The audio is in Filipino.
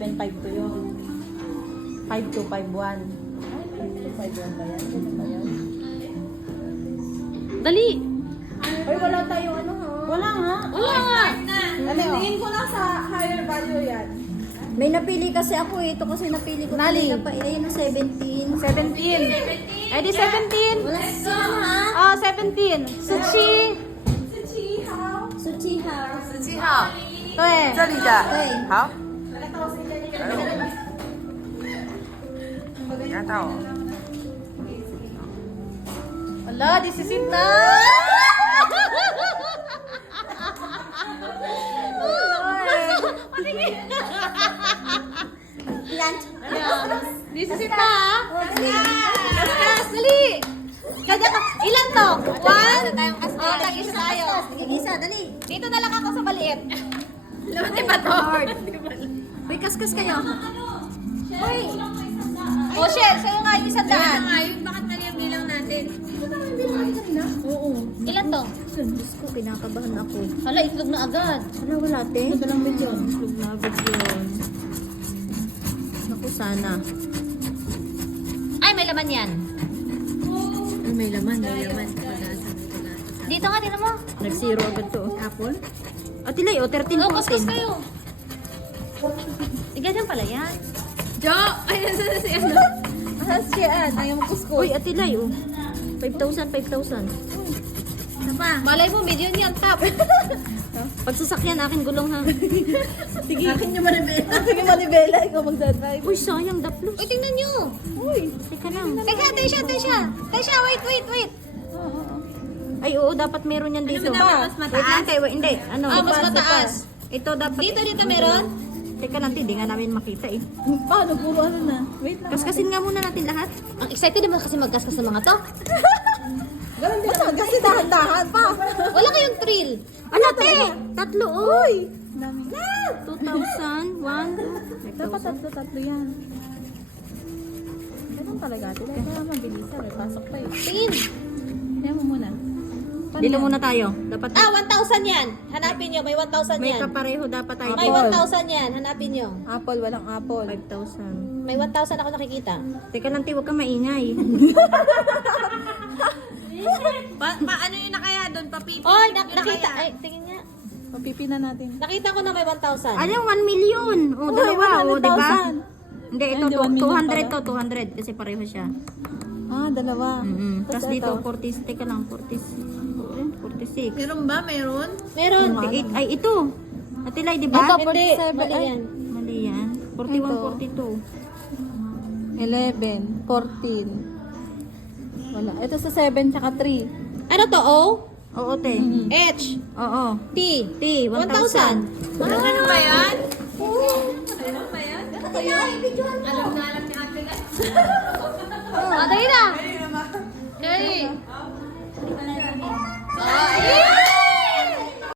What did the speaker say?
752 yun. 5251. Ay, 5251 ba yan? Ganun ba yan? Dali. Ay, wala tayong ano ha? Wala nga. Wala nga. Tingin ko lang sa higher value yan. May napili kasi ako eh. Ito kasi napili ko. Nali. kanina pa. Ayun na 17. 17. Ay, di 17. Wala ha? Oh, 17. Sushi. Suchi House. 17号，对。这里的对好。你看到哦。 Ala, this is it na. Lunch. This is it na. Kaskas, dali. Kaya ka, ilan to? One. Oh, tag-isa tayo. Nagigisa, dali. Dito na lang ako sa maliit. Di ba to? Uy, kaskas kayo. Uy. Oh, Shell, sa'yo nga yung 100. Bakit mali ang bilang natin? Oo. Ilan to? Diyos ko, kinakabahan ako. Hala, itlog na agad. Ano, wala te? Dalang milyon. Lugmabot yun. Naku, sana. Ay, may laman yan. Ay, may laman, may laman. Dito nga, dito mo. Nag-zero agad to. Apple? Atilay, o, 13, Oh, kuskus 14. kayo. Ganyan pala yan. Jo! Ay, nasa si ano? Ahas yan. Ayaw mo kuskus. Uy, atilay, o. 5,000, 5,000. Ano pa? Malay mo, million yan, top. Pagsasakyan, akin gulong ha. Sige. Akin yung manibela. Sige, manibela. Ikaw magdadrive. Uy, sayang, daplo. Uy, tingnan nyo. Uy. Teka lang. Teka, Tesha, wait. Ay, oo, dapat meron yan dito. Ano ba dapat mas mataas? Wait lang, wait, hindi. Ano? Ah, mas mataas. Ito dapat. Dito meron? Teka lang, hindi nga namin makita eh. Paano? Puro ano na. Wait lang. Kaskasin nga muna natin lahat. Ang excited naman kasi magkaskas ng mga to. Ganun din naman. Kasi dahan-dahan pa. Wala kayong thrill. Ano, te? Tatlo, uy! Dami. 2,000, 1, Dapat tatlo yan. Ganun talaga. Kaya mabilisan. May pasok pa eh. Tingin. Tingnan mo muna. Dilo muna tayo. Dapat 1,000 yan. Hanapin nyo, may 1,000 may yan. kapareho dapat tayo. May 1,000 yan, hanapin nyo. Apple, walang apple. 5,000. May 1,000 ako nakikita. Teka lang, te, huwag kang maingay. Ano yun na kaya doon? Papipi? Oy, nakita. Ay, tingin nga. Mapipina natin. Nakita ko na may 1,000. Ano, 1 million. O, dalawa, o, diba? 100,000. Hindi, ito, Hindi, 1 million 200 pala. to, 200. Kasi pareho siya. Ah, dalawa. Tapos ito? dito, 40, teka lang, 46. Meron ba? Meron? Meron. 48, ay, ito. Atilay, di ba? Hindi, mali yan. Mali yan. 41, 42. 11, 14. Wala. Ito sa 7 tsaka 3. Ano to, O? Oo, te. H? Oo. T? T, 1,000. 1,000. Ano ba yan? Ano ba yan? Alam na alam ni ate na.